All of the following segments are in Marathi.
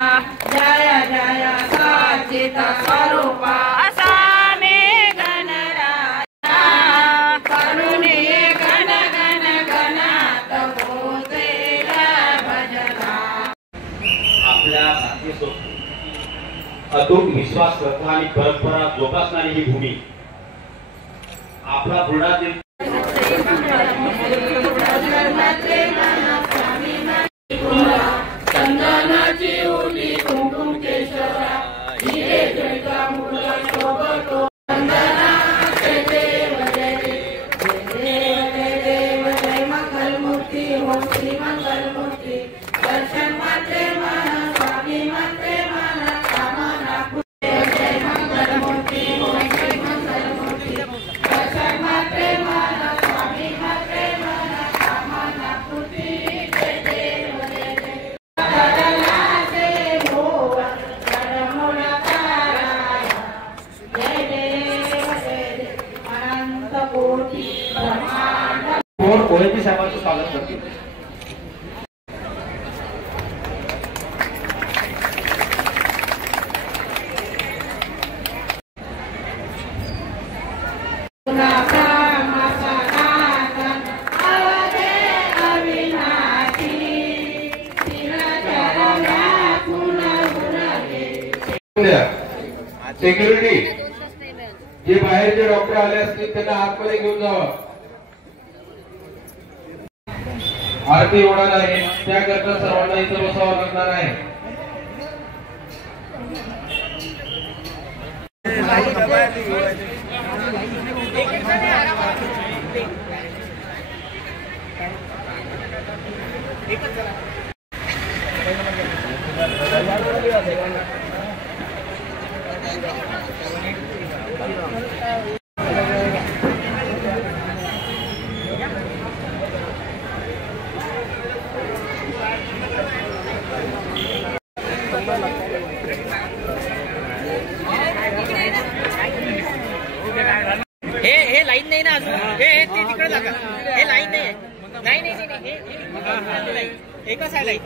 जय जय सच्चित स्वरूप स्वामी गणराजा करुणे गण गण गणात होतेल भजना। आपल्या भारतीय अतूट विश्वास श्रद्धा आणि परंपरा जोपासणारी ही भूमी आपला बुलढाणा जिल्हा चंदनाची उडी कुंकुम केशरा हिरे जयचा मुला शोभतो चंदनाचे देव जय देव जय मंगलमूर्ती हो श्री मंगलमूर्ती दर्शन मात्रे मन स्वामी मात्रे मन कामना जय मंगलमूर्ती हो श्री मंगलमूर्ती दर्शन मात्रे मन स्वामी मात्रे मन कामना पूर्ती जय देव जय ओएपी साहेबांचं स्वागत करते। सिक्युरिटी जे बाहेरचे डॉक्टर आले असतील त्यांना आतमध्ये घेऊन जावं। आरती होणार आहे त्याकरता सर्वांना इथं बसावं लागणार आहे। हे लाईन नाही ना अजून हे तिकडे जागा हे लाईन नाही नाही नाही नाही हे एकच आहे लाईन।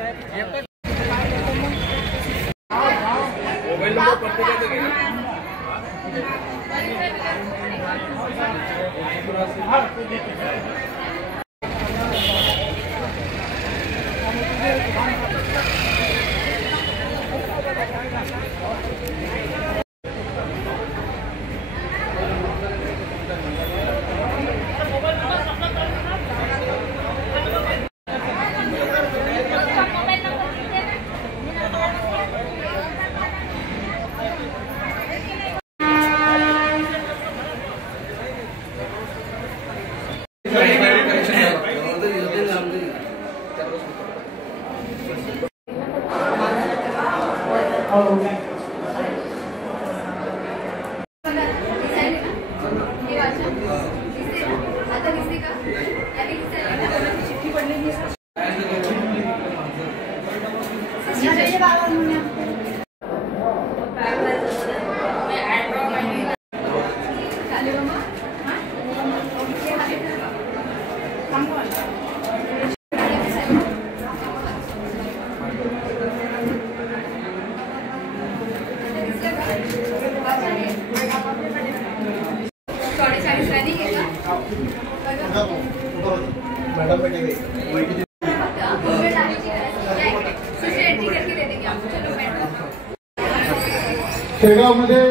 शेगावमध्ये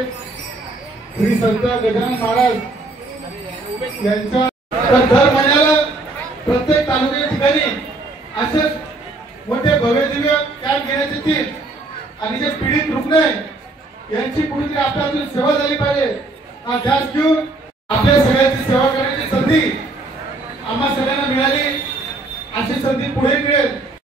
श्री संत गजानन महाराज यांच्या दर महिन्याला प्रत्येक तालुक्याच्या ठिकाणी असेच मोठे भव्य दिव्य कॅम्प घेण्यात येतील आणि जे पीडित रुग्ण आहे यांची कुठेतरी आपल्यातून सेवा झाली पाहिजे हा ध्यास घेऊन आपल्या सगळ्यांची सेवा करण्याची संधी आम्हा सगळ्यांना मिळाली अशी संधी पुढे मिळेल